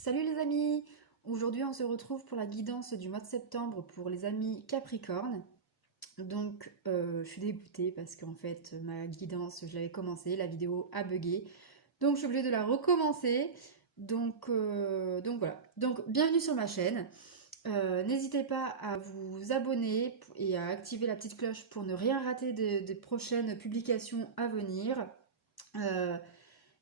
Salut les amis! Aujourd'hui on se retrouve pour la guidance du mois de septembre pour les amis Capricorne. Donc je suis dégoûtée parce qu'en fait ma guidance je l'avais commencée, la vidéo a bugué. Donc je suis obligée de la recommencer. Donc voilà. Donc bienvenue sur ma chaîne. N'hésitez pas à vous abonner et à activer la petite cloche pour ne rien rater des prochaines publications à venir. Euh,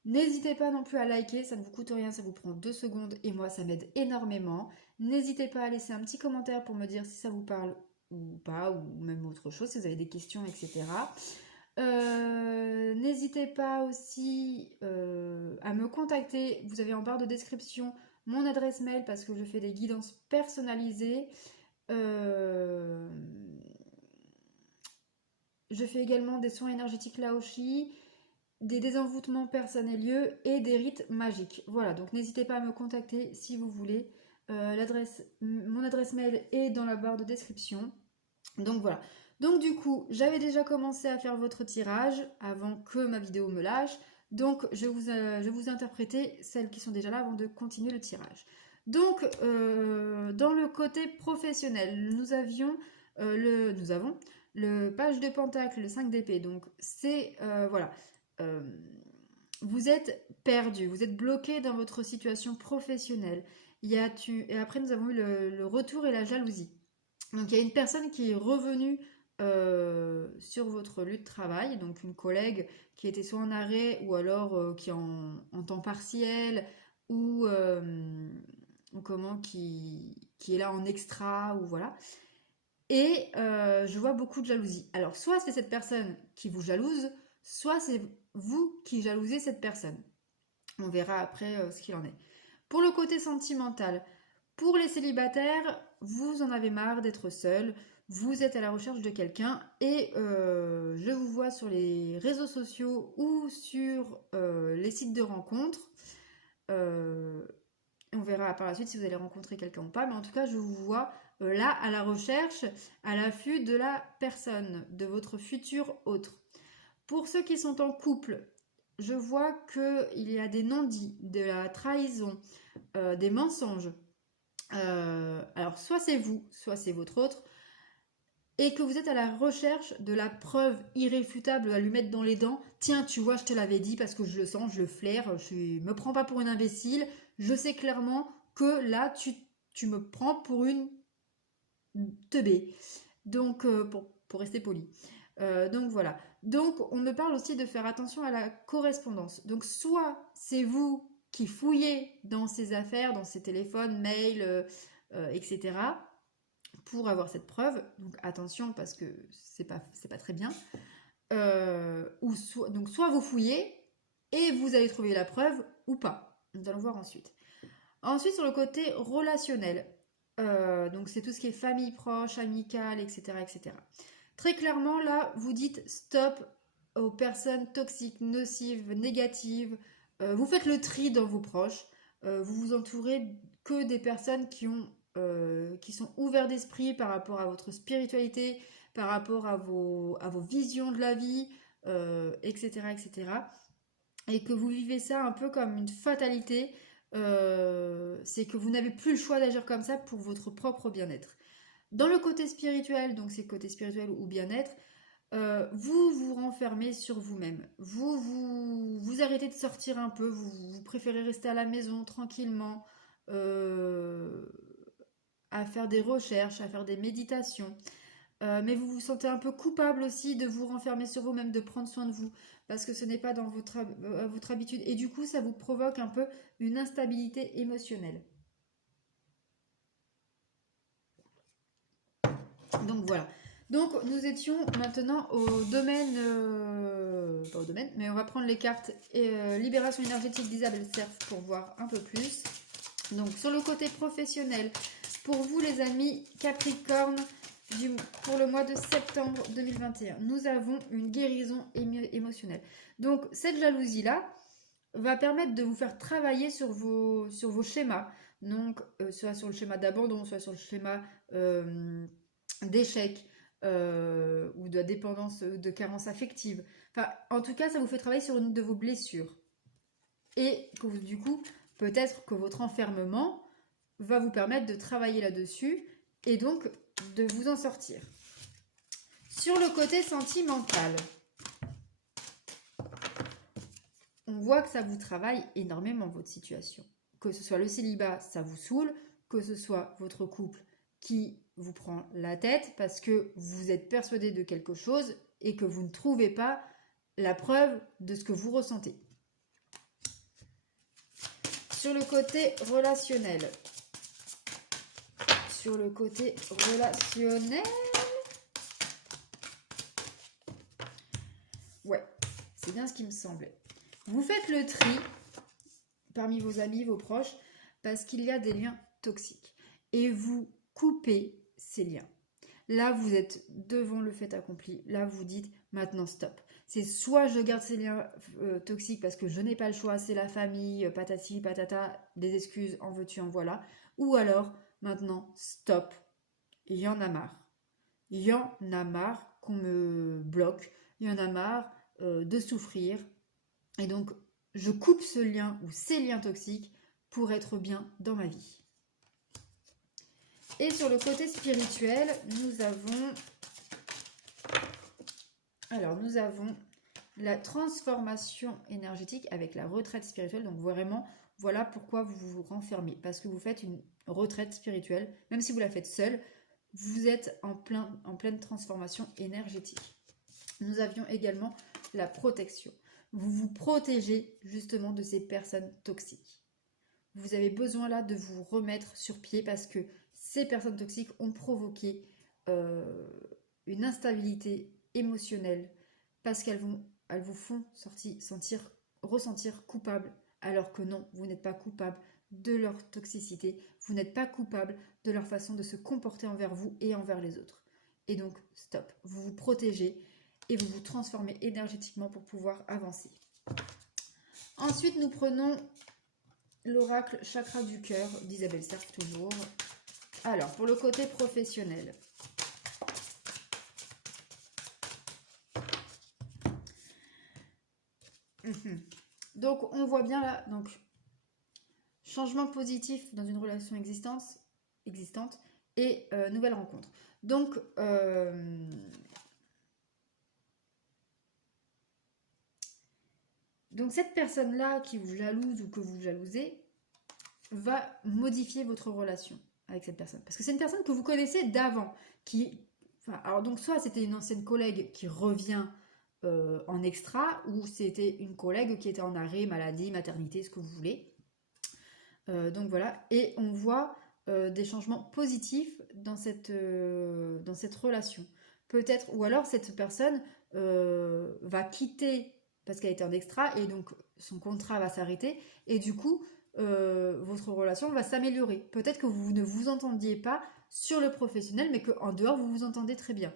N'hésitez pas non plus à liker, ça ne vous coûte rien, ça vous prend 2 secondes et moi ça m'aide énormément. N'hésitez pas à laisser un petit commentaire pour me dire si ça vous parle ou pas, ou même autre chose, si vous avez des questions, etc. N'hésitez pas aussi à me contacter, vous avez en barre de description mon adresse mail parce que je fais des guidances personnalisées. Euh, je fais également des soins énergétiques Laoshi, des désenvoûtements personnes et lieux et des rites magiques. Voilà, donc n'hésitez pas à me contacter si vous voulez. Mon adresse mail est dans la barre de description. Donc voilà. Donc du coup, j'avais déjà commencé à faire votre tirage avant que ma vidéo me lâche. Donc je vous interpréter celles qui sont déjà là avant de continuer le tirage. Donc dans le côté professionnel, nous avons le page de pentacle, le 5 d'épée. Donc c'est voilà. Euh, vous êtes perdu, vous êtes bloqué dans votre situation professionnelle. Et après, nous avons eu le retour et la jalousie. Donc, il y a une personne qui est revenue sur votre lieu de travail, donc une collègue qui était soit en arrêt ou alors qui est en temps partiel ou comment qui est là en extra ou voilà. Et je vois beaucoup de jalousie. Alors, soit c'est cette personne qui vous jalouse, soit c'est vous qui jalousez cette personne. On verra après ce qu'il en est. Pour le côté sentimental, pour les célibataires, vous en avez marre d'être seul, vous êtes à la recherche de quelqu'un et je vous vois sur les réseaux sociaux ou sur les sites de rencontres. Euh, on verra par la suite si vous allez rencontrer quelqu'un ou pas, mais en tout cas, je vous vois là à la recherche, à l'affût de la personne, de votre futur autre. Pour ceux qui sont en couple, je vois qu'il y a des non-dits, de la trahison, des mensonges. Alors, soit c'est vous, soit c'est votre autre, et que vous êtes à la recherche de la preuve irréfutable à lui mettre dans les dents. Tiens, tu vois, je te l'avais dit parce que je le sens, je le flaire, me prends pas pour une imbécile. Je sais clairement que là, tu me prends pour une teubée. Donc, pour rester poli. Donc voilà. Donc on me parle aussi de faire attention à la correspondance. Donc soit c'est vous qui fouillez dans ces affaires, dans ces téléphones, mails, etc. pour avoir cette preuve. Donc attention parce que c'est pas très bien. Donc soit vous fouillez et vous allez trouver la preuve ou pas. Nous allons voir ensuite. Ensuite sur le côté relationnel. Donc c'est tout ce qui est famille proche, amicale, etc., etc. Très clairement, là, vous dites stop aux personnes toxiques, nocives, négatives. Vous faites le tri dans vos proches. Vous vous entourez que des personnes qui sont ouvertes d'esprit par rapport à votre spiritualité, par rapport à vos visions de la vie, etc., etc. Et que vous vivez ça un peu comme une fatalité. C'est que vous n'avez plus le choix d'agir comme ça pour votre propre bien-être. Dans le côté spirituel, donc c'est côté spirituel ou bien-être, vous vous renfermez sur vous-même. Vous arrêtez de sortir un peu, vous préférez rester à la maison tranquillement, euh, à faire des recherches, à faire des méditations. Mais vous vous sentez un peu coupable aussi de vous renfermer sur vous-même, de prendre soin de vous, parce que ce n'est pas dans votre habitude. Et du coup, ça vous provoque un peu une instabilité émotionnelle. Donc voilà. Donc nous étions maintenant au domaine, pas au domaine, mais on va prendre les cartes Libération énergétique d'Isabelle Cerf pour voir un peu plus. Donc sur le côté professionnel, pour vous les amis Capricorne, pour le mois de septembre 2021, nous avons une guérison émotionnelle. Donc cette jalousie-là va permettre de vous faire travailler sur vos schémas. Donc soit sur le schéma d'abandon, soit sur le schéma d'échec ou de dépendance, de carence affective. Enfin, en tout cas, ça vous fait travailler sur une de vos blessures. Et que du coup, Peut-être que votre enfermement va vous permettre de travailler là-dessus et donc de vous en sortir. Sur le côté sentimental, on voit que ça vous travaille énormément votre situation. Que ce soit le célibat, ça vous saoule, que ce soit votre couple qui vous prend la tête parce que vous êtes persuadé de quelque chose et que vous ne trouvez pas la preuve de ce que vous ressentez. Sur le côté relationnel. Sur le côté relationnel. Ouais, c'est bien ce qui me semblait. Vous faites le tri parmi vos amis, vos proches, parce qu'il y a des liens toxiques. Et vous coupez ces liens. Là, vous êtes devant le fait accompli. Là, vous dites maintenant stop. C'est soit je garde ces liens toxiques parce que je n'ai pas le choix, c'est la famille, patati, patata, des excuses, en veux-tu, en voilà. Ou alors, maintenant, stop. Il y en a marre. Il y en a marre qu'on me bloque. Il y en a marre de souffrir. Et donc, je coupe ce lien ou ces liens toxiques pour être bien dans ma vie. Et sur le côté spirituel, nous avons la transformation énergétique avec la retraite spirituelle. Donc vraiment, voilà pourquoi vous vous renfermez. Parce que vous faites une retraite spirituelle. Même si vous la faites seule, vous êtes en pleine transformation énergétique. Nous avions également la protection. Vous vous protégez justement de ces personnes toxiques. Vous avez besoin là de vous remettre sur pied parce que ces personnes toxiques ont provoqué une instabilité émotionnelle parce qu'elles vous font ressentir coupable alors que non, vous n'êtes pas coupable de leur toxicité, vous n'êtes pas coupable de leur façon de se comporter envers vous et envers les autres. Et donc, stop, vous vous protégez et vous vous transformez énergétiquement pour pouvoir avancer. Ensuite, nous prenons l'oracle chakra du cœur d'Isabelle Serre toujours. Alors, pour le côté professionnel. Donc, on voit bien là, donc, changement positif dans une relation existante et nouvelle rencontre. Donc, cette personne-là qui vous jalouse ou que vous jalousez va modifier votre relation avec cette personne. Parce que c'est une personne que vous connaissez d'avant. Alors donc soit c'était une ancienne collègue qui revient en extra, ou c'était une collègue qui était en arrêt, maladie, maternité, ce que vous voulez. Donc voilà. Et on voit des changements positifs dans cette relation. Peut-être, ou alors cette personne va quitter parce qu'elle était en extra et donc son contrat va s'arrêter et du coup votre relation va s'améliorer. Peut-être que vous ne vous entendiez pas sur le professionnel mais qu'en dehors vous vous entendez très bien.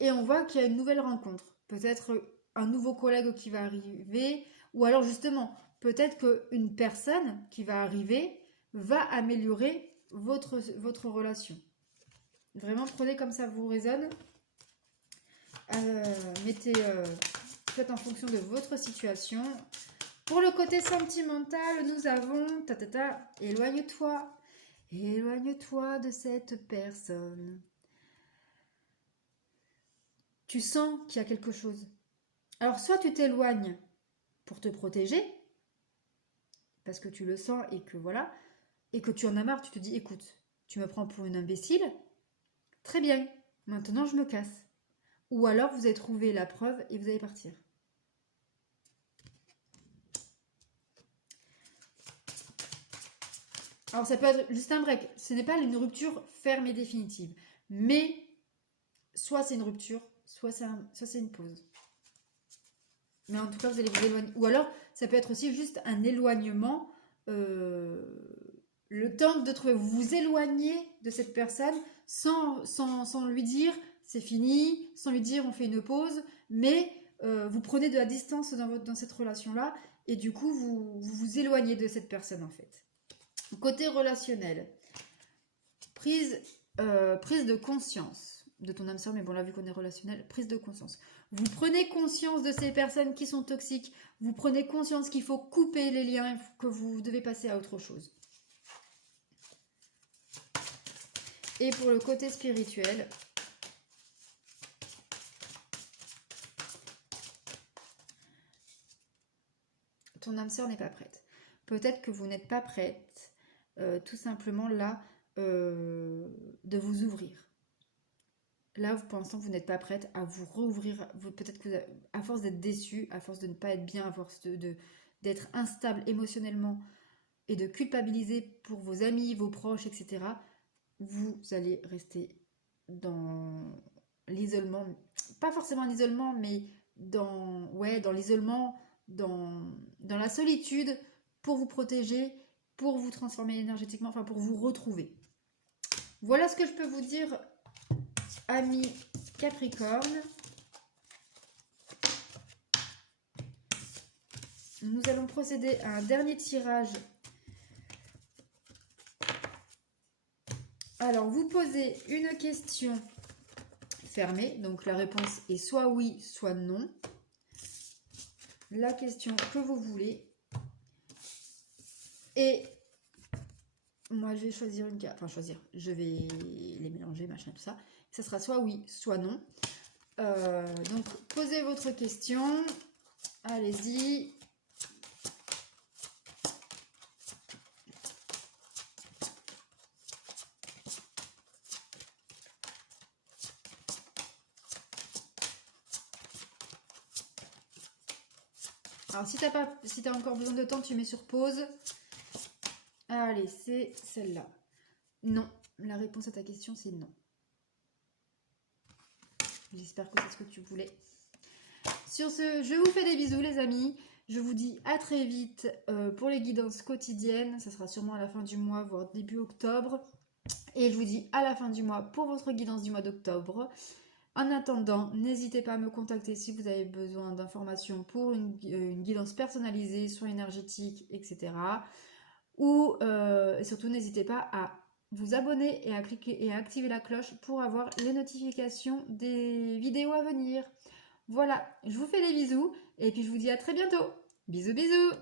Et on voit qu'il y a une nouvelle rencontre. Peut-être un nouveau collègue qui va arriver ou alors justement peut-être qu'une personne qui va arriver va améliorer votre relation. Vraiment prenez comme ça vous résonne. Faites en fonction de votre situation. Pour le côté sentimental, nous avons éloigne-toi. Éloigne-toi de cette personne. Tu sens qu'il y a quelque chose. Alors, soit tu t'éloignes pour te protéger, parce que tu le sens et que voilà, et que tu en as marre, tu te dis, écoute, tu me prends pour une imbécile, très bien, maintenant je me casse. Ou alors vous avez trouvé la preuve et vous allez partir. Alors ça peut être juste un break, ce n'est pas une rupture ferme et définitive, mais soit c'est une rupture, soit c'est une pause. Mais en tout cas vous allez vous éloigner. Ou alors ça peut être aussi juste un éloignement, le temps de trouver, vous vous éloignez de cette personne sans lui dire c'est fini, sans lui dire on fait une pause, mais vous prenez de la distance dans cette relation-là et du coup vous éloignez de cette personne en fait. Côté relationnel, prise de conscience de ton âme sœur, mais bon là vu qu'on est relationnel, prise de conscience. Vous prenez conscience de ces personnes qui sont toxiques. Vous prenez conscience qu'il faut couper les liens, que vous devez passer à autre chose. Et pour le côté spirituel, ton âme sœur n'est pas prête. Peut-être que vous n'êtes pas prête, tout simplement là, de vous ouvrir. Là, pour l'instant, vous n'êtes pas prête à vous rouvrir. Peut-être que à force d'être déçu, à force de ne pas être bien, à force d'être instable émotionnellement et de culpabiliser pour vos amis, vos proches, etc., vous allez rester dans l'isolement. Pas forcément l'isolement, mais dans l'isolement, dans la solitude, pour vous protéger, pour vous transformer énergétiquement, enfin pour vous retrouver. Voilà ce que je peux vous dire, amis Capricorne. Nous allons procéder à un dernier tirage. Alors, vous posez une question fermée, donc la réponse est soit oui, soit non. La question que vous voulez. Et moi, je vais choisir une carte. Enfin, je vais les mélanger, machin, tout ça. Ça sera soit oui, soit non. Donc, posez votre question. Allez-y. Alors, si t'as encore besoin de temps, tu mets sur pause. Allez, c'est celle-là. Non. La réponse à ta question, c'est non. J'espère que c'est ce que tu voulais. Sur ce, je vous fais des bisous, les amis. Je vous dis à très vite pour les guidances quotidiennes. Ça sera sûrement à la fin du mois, voire début octobre. Et je vous dis à la fin du mois pour votre guidance du mois d'octobre. En attendant, n'hésitez pas à me contacter si vous avez besoin d'informations pour une guidance personnalisée, soins énergétiques, etc. Ou surtout, n'hésitez pas à vous abonner et à cliquer et à activer la cloche pour avoir les notifications des vidéos à venir. Voilà, je vous fais des bisous et puis je vous dis à très bientôt. Bisous bisous.